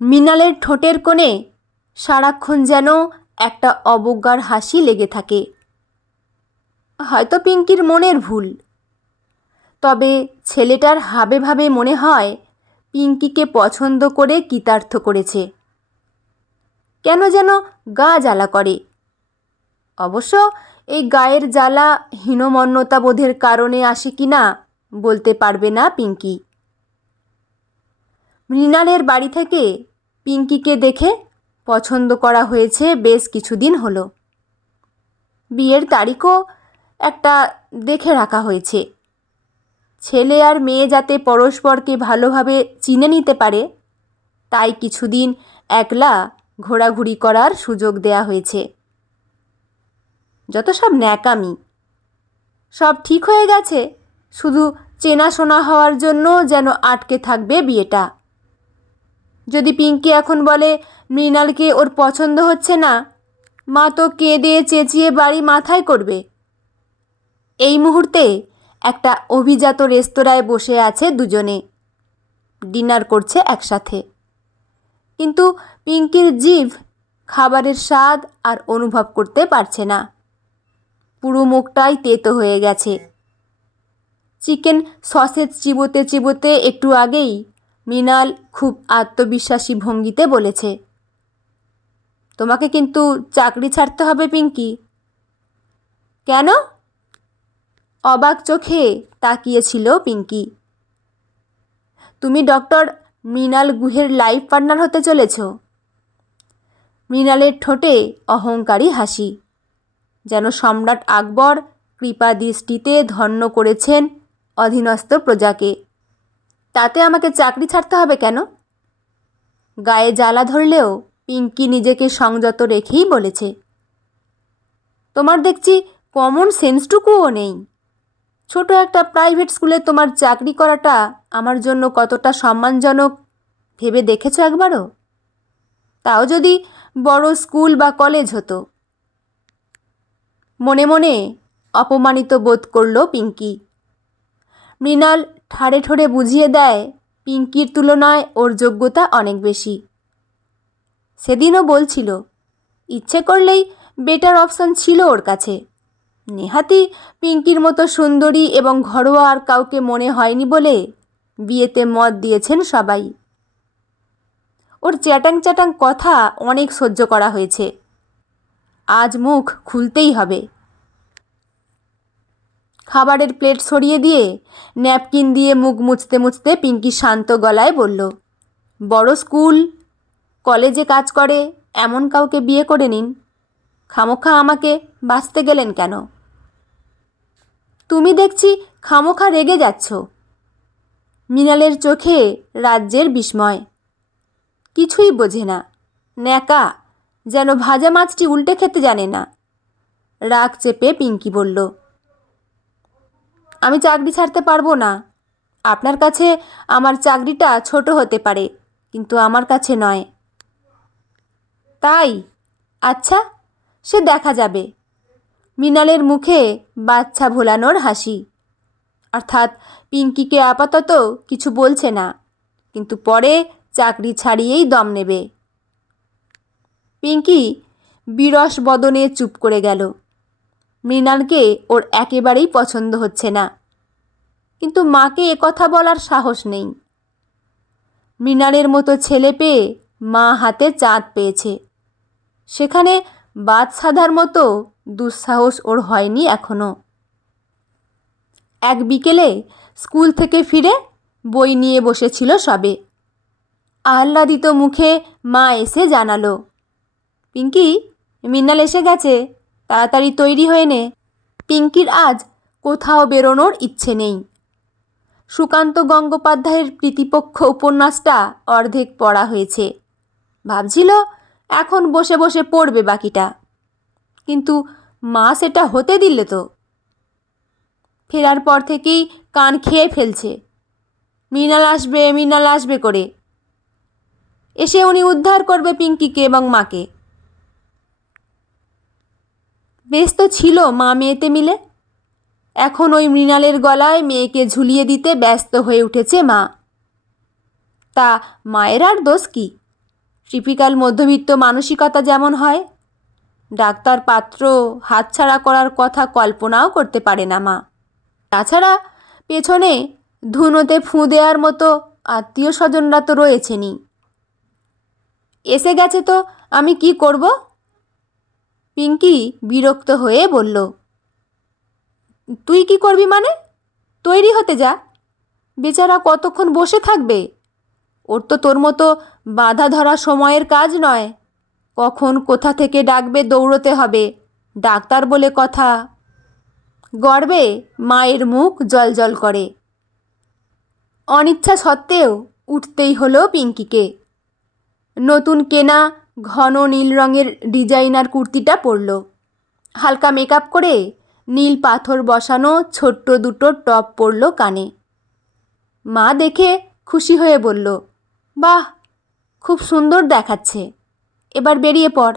মৃণালের ঠোঁটের কোণে সারাক্ষণ যেন একটা অবজ্ঞার হাসি লেগে থাকে। হয়তো পিঙ্কির মনের ভুল। তবে ছেলেটার হাবে ভাবে মনে হয় পিঙ্কিকে পছন্দ করে কৃতার্থ করেছে। কেন যেন গা জ্বালা করে। অবশ্য এই গায়ের জ্বালা হীনমন্যতা বোধের কারণে আসে কি না বলতে পারবে না পিঙ্কি। মৃণালের বাড়ি থেকে পিঙ্কিকে দেখে পছন্দ করা হয়েছে বেশ কিছুদিন হলো। বিয়ের তারিখও একটা দেখে রাখা হয়েছে। ছেলে আর মেয়ে যাতে পরস্পরকে ভালোভাবে চিনে নিতে পারে, তাই কিছুদিন একলা ঘোরাঘুরি করার সুযোগ দেয়া হয়েছে। যত সব ন্যাকামি, সব ঠিক হয়ে গেছে, শুধু চেনাশোনা হওয়ার জন্য যেন আটকে থাকবে বিয়েটা। যদি পিঙ্কি এখন বলে, মৃণালকে ওর পছন্দ হচ্ছে না, মা তো কেঁদে চেঁচিয়ে বাড়ি মাথায় করবে। এই মুহূর্তে একটা অভিজাত রেস্তোরাঁয় বসে আছে দুজনে। ডিনার করছে একসাথে। কিন্তু পিঙ্কির জিভ খাবারের স্বাদ আর অনুভব করতে পারছে না। পুরো মুখটাই তেতো হয়ে গেছে। চিকেন সসেজ চিবোতে চিবোতে একটু আগেই মৃণাল খুব আত্মবিশ্বাসী ভঙ্গিতে বলেছে। তোমাকে কিন্তু চাকরি ছাড়তে হবে, পিঙ্কি। কেন? অবাক চোখে তাকিয়েছিল পিঙ্কি। তুমি ডক্টর মৃণাল গুহের লাইফ পার্টনার হতে চলেছ। মৃণালের ঠোঁটে অহংকারী হাসি। যেন সম্রাট আকবর কৃপা দৃষ্টিতে ধন্য করেছেন অধীনস্থ প্রজাকে। তাতে আমাকে চাকরি ছাড়তে হবে কেন? গায়ে জ্বালা ধরলেও পিঙ্কি নিজেকে সংযত রেখেই বলেছে। তোমার দেখছি কমন সেন্সটুকুও নেই। ছোট একটা প্রাইভেট স্কুলে তোমার চাকরি করাটা আমার জন্য কতটা সম্মানজনক ভেবে দেখেছ একবারও? তাও যদি বড় স্কুল বা কলেজ হতো। মনে মনে অপমানিত বোধ করল পিঙ্কি। মৃণাল ঠাড়ে ঠোড়ে বুঝিয়ে দেয়, পিঙ্কির তুলনায় ওর যোগ্যতা অনেক বেশি। সেদিনও বলছিল, ইচ্ছে করলেই বেটার অপশন ছিল ওর কাছে। নেহাতি পিঙ্কির মতো সুন্দরী এবং ঘরোয়া আর কাউকে মনে হয়নি বলে বিয়েতে মত দিয়েছেন সবাই। ওর চ্যাটাং চ্যাটাং কথা অনেক সহ্য করা হয়েছে। আজ মুখ খুলতেই হবে। খাবারের প্লেট সরিয়ে দিয়ে ন্যাপকিন দিয়ে মুখ মুছতে মুছতে পিঙ্কি শান্ত গলায় বলল, বড় স্কুল, কলেজে কাজ করে, এমন কাউকে বিয়ে করে নিন। খামোখা আমাকে বাঁচতে গেলেন কেন? তুমি দেখছি খামোখা রেগে যাচ্ছ মৃণালের চোখে রাজ্যের বিস্ময়। কিছুই বোঝে না, ন্যাকা, যেন ভাজা মাছটি উল্টে খেতে জানে না। রাগ চেপে পিঙ্কি বলল আমি চাকরি ছাড়তে পারব না। আপনার কাছে আমার চাকরিটা ছোট হতে পারে, কিন্তু আমার কাছে নয়। তাই? আচ্ছা সে দেখা যাবে। মৃণালের মুখে বাচ্চা ভোলানোর হাসি। অর্থাৎ পিঙ্কিকে আপাতত কিছু বলছে না, কিন্তু পরে চাকরি ছাড়িয়েই দম নেবে। পিঙ্কি বিরস বদনে চুপ করে গেল। মৃণালকে ওর একেবারেই পছন্দ হচ্ছে না। কিন্তু মাকে কথা বলার সাহস নেই। মৃণালের মতো ছেলে পেয়ে মা হাতে চাঁদ পেয়েছে। সেখানে বাদ সাধার মতো দুঃসাহস ওর হয়নি এখনও এক বিকেলে স্কুল থেকে ফিরে বই নিয়ে বসেছিল সবে। আহ্লাদিত মুখে মা এসে জানালো, পিঙ্কি মিন্নাল এসে গেছে? তাড়াতাড়ি তৈরি হয়ে নে। পিঙ্কির আজ কোথাও বেরোনোর ইচ্ছে নেই। সুকান্ত গঙ্গোপাধ্যায়ের প্রীতিপক্ষ উপন্যাসটা অর্ধেক পড়া হয়েছে। ভাবছিল, এখন বসে বসে পড়বে বাকিটা। কিন্তু মা সেটা হতে দিলে তো। ফেরার পর থেকেই কান খেয়ে ফেলছে। মৃণাল আসবে মৃণাল আসবে করে। এসে উনি উদ্ধার করবে পিঙ্কিকে এবং মাকে। বেশ তো ছিল মা মেয়েতে মিলে। এখন ওই মৃণালের গলায় মেয়েকে ঝুলিয়ে দিতে ব্যস্ত হয়ে উঠেছে মা। তা মায়ের আর দোষ কি? টিপিক্যাল মধ্যবিত্ত মানসিকতা যেমন হয়, ডাক্তার পাত্র হাতছাড়া করার কথা কল্পনাও করতে পারে না মা। তাছাড়া পেছনে ধুনোতে ফুঁ দেওয়ার মতো আত্মীয় স্বজনরা তো রয়েছেনই। এসে গেছে তো, আমি কি করব? পিঙ্কি বিরক্ত হয়ে বলল, তুই কি করবি মানে? তৈরি হতে যা। বেচারা কতক্ষণ বসে থাকবে? ওর তো তোর মতো বাধা ধরা সময়ের কাজ নয়। কখন কোথা থেকে ডাকবে দৌড়তে হবে, ডাক্তার বলে কথা। গর্বে মায়ের মুখ জলজল করে। অনিচ্ছা সত্ত্বেও উঠতেই হলো পিঙ্কিকে। নতুন কেনা ঘন নীল রঙের ডিজাইনার কুর্তিটা পরল। হালকা মেকআপ করে নীল পাথর বসানো ছোট্ট দুটো টপ পরল কানে। মা দেখে খুশি হয়ে বলল, বাহ, খুব সুন্দর দেখাচ্ছে। এবার বেরিয়ে পড়।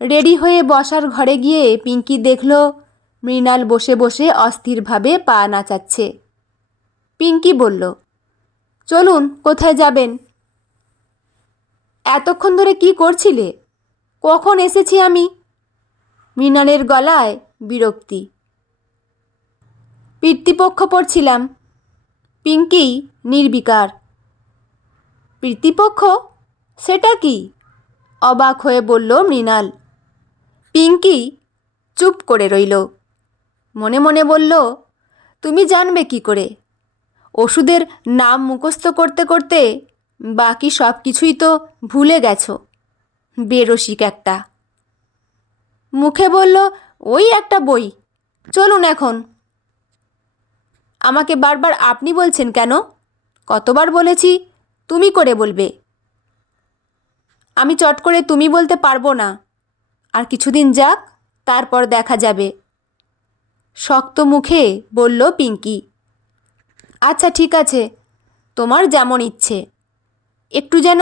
রেডি হয়ে বসার ঘরে গিয়ে পিঙ্কি দেখল, মৃণাল বসে বসে অস্থিরভাবে পা নাচাচ্ছে। পিঙ্কি বলল, চলুন, কোথায় যাবেন? এতক্ষণ ধরে কি করছিলে? কখন এসেছি আমি? মৃণালের গলায় বিরক্তি। পিতৃপক্ষ পড়ছিলাম। পিঙ্কি নির্বিকার। পিতৃপক্ষ? সেটা কি? অবাক হয়ে বলল মৃণাল। পিঙ্কি চুপ করে রইল। মনে মনে বলল, তুমি জানবে কি করে? ওষুধের নাম মুখস্থ করতে করতে বাকি সব কিছুই তো ভুলে গেছো। বেরসিক একটা। মুখে বলল, ওই একটা বই। চলুন এখন। আমাকে বারবার আপনি বলছেন কেন? কতবার বলেছি, তুমি করে বলবে। আমি চট করে তুমি বলতে পারব না। আর কিছুদিন যাক, তারপর দেখা যাবে। শক্ত মুখে বলল পিঙ্কি আচ্ছা ঠিক আছে। তোমার যেমন ইচ্ছে। একটু যেন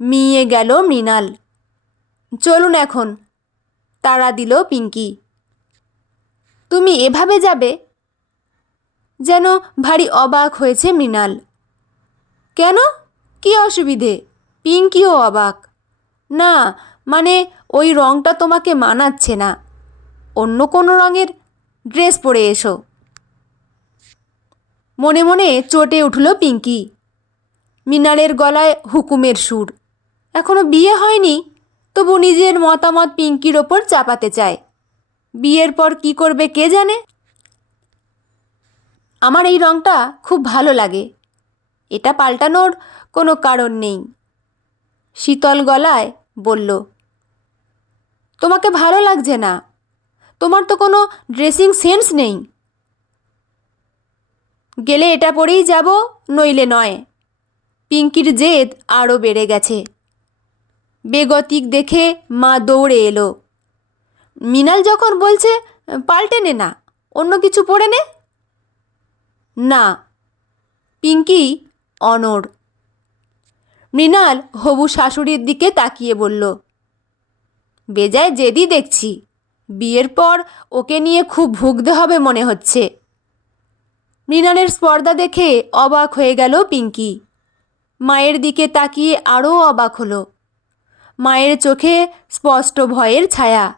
মিয়ে গেল মৃণাল। চলুন এখন, তারা দিল পিঙ্কি। তুমি এভাবে যাবে? যেন ভারী অবাক হয়েছে মৃণাল। কেন? কি অসুবিধে? পিঙ্কিও অবাক। না মানে ওই রঙটা তোমাকে মানাচ্ছে না। অন্য কোনো রঙের ড্রেস পরে এসো। মনে মনে চটে উঠল পিঙ্কি। মিনারের গলায় হুকুমের সুর। এখনও বিয়ে হয়নি, তবু নিজের মতামত পিঙ্কির ওপর চাপাতে চায়। বিয়ের পর কি করবে কে জানে? আমার এই রঙটা খুব ভালো লাগে। এটা পাল্টানোর কোনো কারণ নেই। শীতল গলায় বলল, তোমাকে ভালো লাগছে না। তোমার তো কোনো ড্রেসিং সেন্স নেই। গেলে এটা পরেই যাব, নইলে নয়। পিঙ্কির জেদ আরও বেড়ে গেছে। বেগতিক দেখে মা দৌড়ে এলো। মিনাল যখন বলছে, পাল্টে নে না, অন্য কিছু পড়ে নে? না। পিঙ্কি অনড়। মৃণাল হবু শাশুড়ির দিকে তাকিয়ে বলল, বেজায় জেদি দেখছি। বিয়ের পর ওকে নিয়ে খুব ভুগতে হবে মনে হচ্ছে। মৃণালের স্পর্ধা দেখে অবাক হয়ে গেল পিঙ্কি। মায়ের দিকে তাকিয়ে আরও অবাক হলো। মায়ের চোখে স্পষ্ট ভয়ের ছায়া।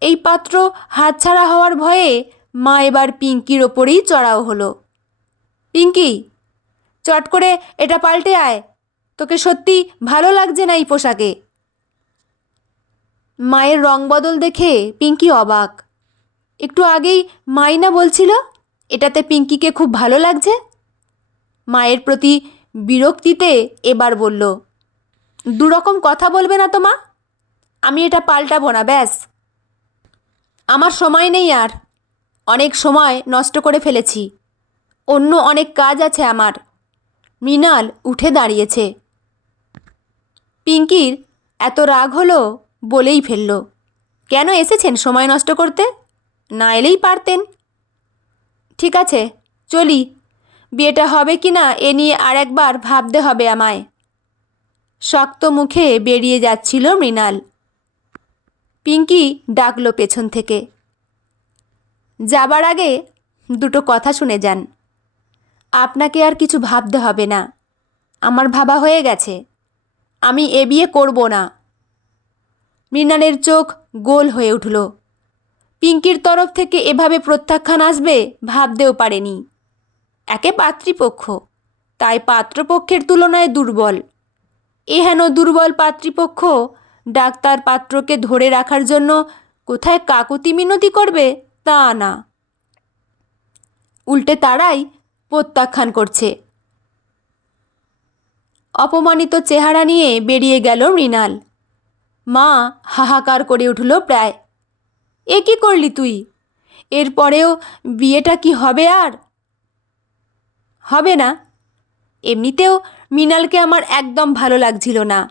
এই পাত্র হাতছাড়া হওয়ার ভয়ে মা এবার পিঙ্কির ওপরেই চড়াও হলো। পিঙ্কি, চট করে এটা পাল্টে আয়। তোকে সত্যি ভালো লাগছে না এই পোশাকে। মায়ের রং বদল দেখে পিঙ্কি অবাক। একটু আগেই মাইনা বলছিল, এটাতে পিঙ্কিকে খুব ভালো লাগছে? মায়ের প্রতি বিরক্তিতে এবার বলল, দুরকম কথা বলবে না তো মা? আমি এটা পাল্টাবো না, ব্যাস। আমার সময় নেই আর। অনেক সময় নষ্ট করে ফেলেছি। অন্য অনেক কাজ আছে আমার। মৃণাল উঠে দাঁড়িয়েছে। পিঙ্কির এত রাগ হলো বলেই ফেলল, কেন এসেছেন সময় নষ্ট করতে? না এলেই পারতেন। ঠিক আছে, চলি। বিয়েটা হবে কি না, এ নিয়ে আর একবার ভাবতে হবে আমায়। শক্ত মুখে বেরিয়ে যাচ্ছিল মৃণাল। পিঙ্কি ডাকলো পেছন থেকে। যাবার আগে দুটো কথা শুনে যান। আপনাকে আর কিছু ভাবতে হবে না। আমার ভাবা হয়ে গেছে। আমি এ বিয়ে করব না। মৃণালের চোখ গোল হয়ে উঠল। পিঙ্কির তরফ থেকে এভাবে প্রত্যাখ্যান আসবে ভাবতেও পারেনি। একে পাত্রীপক্ষ তাই পাত্রপক্ষের তুলনায় দুর্বল। এহেন দুর্বল পাত্রীপক্ষ ডাক্তার পাত্রকে ধরে রাখার জন্য কোথায় কাকুতি মিনতি করবে তা না। উল্টে তারাই প্রত্যাখ্যান করছে। অপমানিত চেহারা নিয়ে বেরিয়ে গেল মৃণাল। মা হাহাকার করে উঠল প্রায়। এ কি করলি তুই? এরপরেও বিয়েটা কি হবে আর? হবে না। এমনিতেও মৃণালকে আমার একদম ভালো লাগছিল না।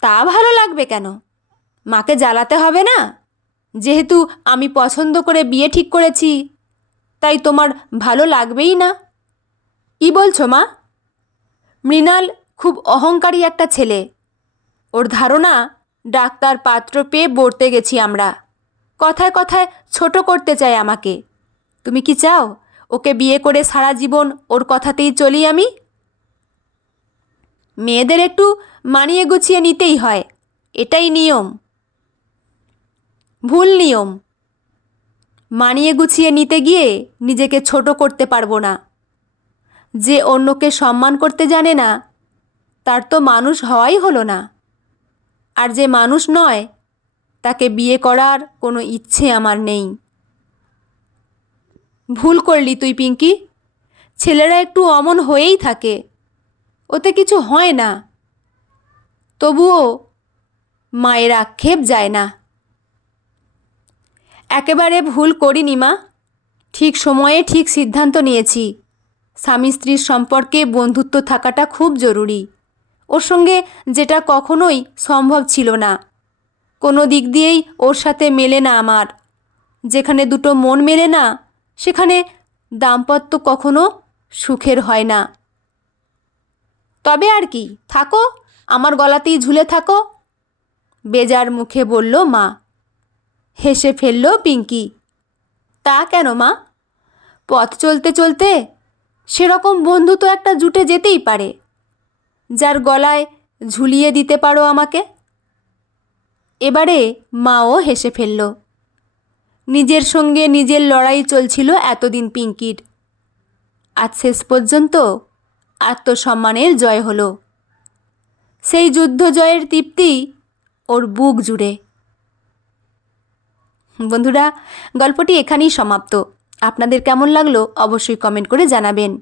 তা ভালো লাগবে কেন? মাকে জ্বালাতে হবে না? যেহেতু আমি পছন্দ করে বিয়ে ঠিক করেছি, তাই তোমার ভালো লাগবেই না। কি বলছো মা? মৃণাল খুব অহংকারী একটা ছেলে। ওর ধারণা, ডাক্তার পাত্র পেয়ে বলতে গেছি আমরা। কথায় কথায় ছোট করতে চায় আমাকে। তুমি কি চাও ওকে বিয়ে করে সারা জীবন ওর কথাতেই চলি আমি? মেয়েদের একটু মানিয়ে গুছিয়ে নিতেই হয়, এটাই নিয়ম। ভুল নিয়ম। মানিয়ে গুছিয়ে নিতে গিয়ে নিজেকে ছোট করতে পারব না। যে অন্যকে সম্মান করতে জানে না, তার তো মানুষ হওয়াই হলো না। আর যে মানুষ নয়, তাকে বিয়ে করার কোনো ইচ্ছে আমার নেই। ভুল করলি তুই, পিঙ্কি। ছেলেরা একটু অমন হয়েই থাকে। ওতে কিছু হয় না। তবুও মায়ের আক্ষেপ যায় না। একেবারে ভুল করিনি, মা। ঠিক সময়ে ঠিক সিদ্ধান্ত নিয়েছি। স্বামী স্ত্রীর সম্পর্কে বন্ধুত্ব থাকাটা খুব জরুরি। ওর সঙ্গে যেটা কখনোই সম্ভব ছিল না। কোনো দিক দিয়েই ওর সাথে মেলে না আমার। যেখানে দুটো মন মেলে না সেখানে দাম্পত্য কখনো সুখের হয় না। তবে আর কি, থাকো, আমার গলাতেই ঝুলে থাকো, বেজার মুখে বলল মা। হেসে ফেলল পিঙ্কি। তা কেন মা? পথ চলতে চলতে সেরকম বন্ধু তো একটা জুটে যেতেই পারে। যার গলায় ঝুলিয়ে দিতে পারো আমাকে? এবারে মাও হেসে ফেলল। নিজের সঙ্গে নিজের লড়াই চলছিল এতদিন পিঙ্কির। আজ শেষ পর্যন্ত আত্মসম্মানের জয় হলো। সেই যুদ্ধ জয়ের তৃপ্তি ওর বুক জুড়ে। বন্ধুরা, গল্পটি এখানেই সমাপ্ত। আপনাদের কেমন লাগল অবশ্যই কমেন্ট করে জানাবেন।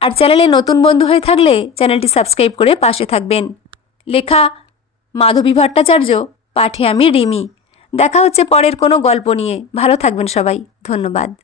আর চ্যানেলে নতুন বন্ধু হয়ে থাকলে চ্যানেলটি সাবস্ক্রাইব করে পাশে থাকবেন। লেখা মাধবী ভট্টাচার্য, পাঠে আমি রিমি। দেখা হচ্ছে পরের কোনো গল্প নিয়ে। ভালো থাকবেন সবাই। ধন্যবাদ।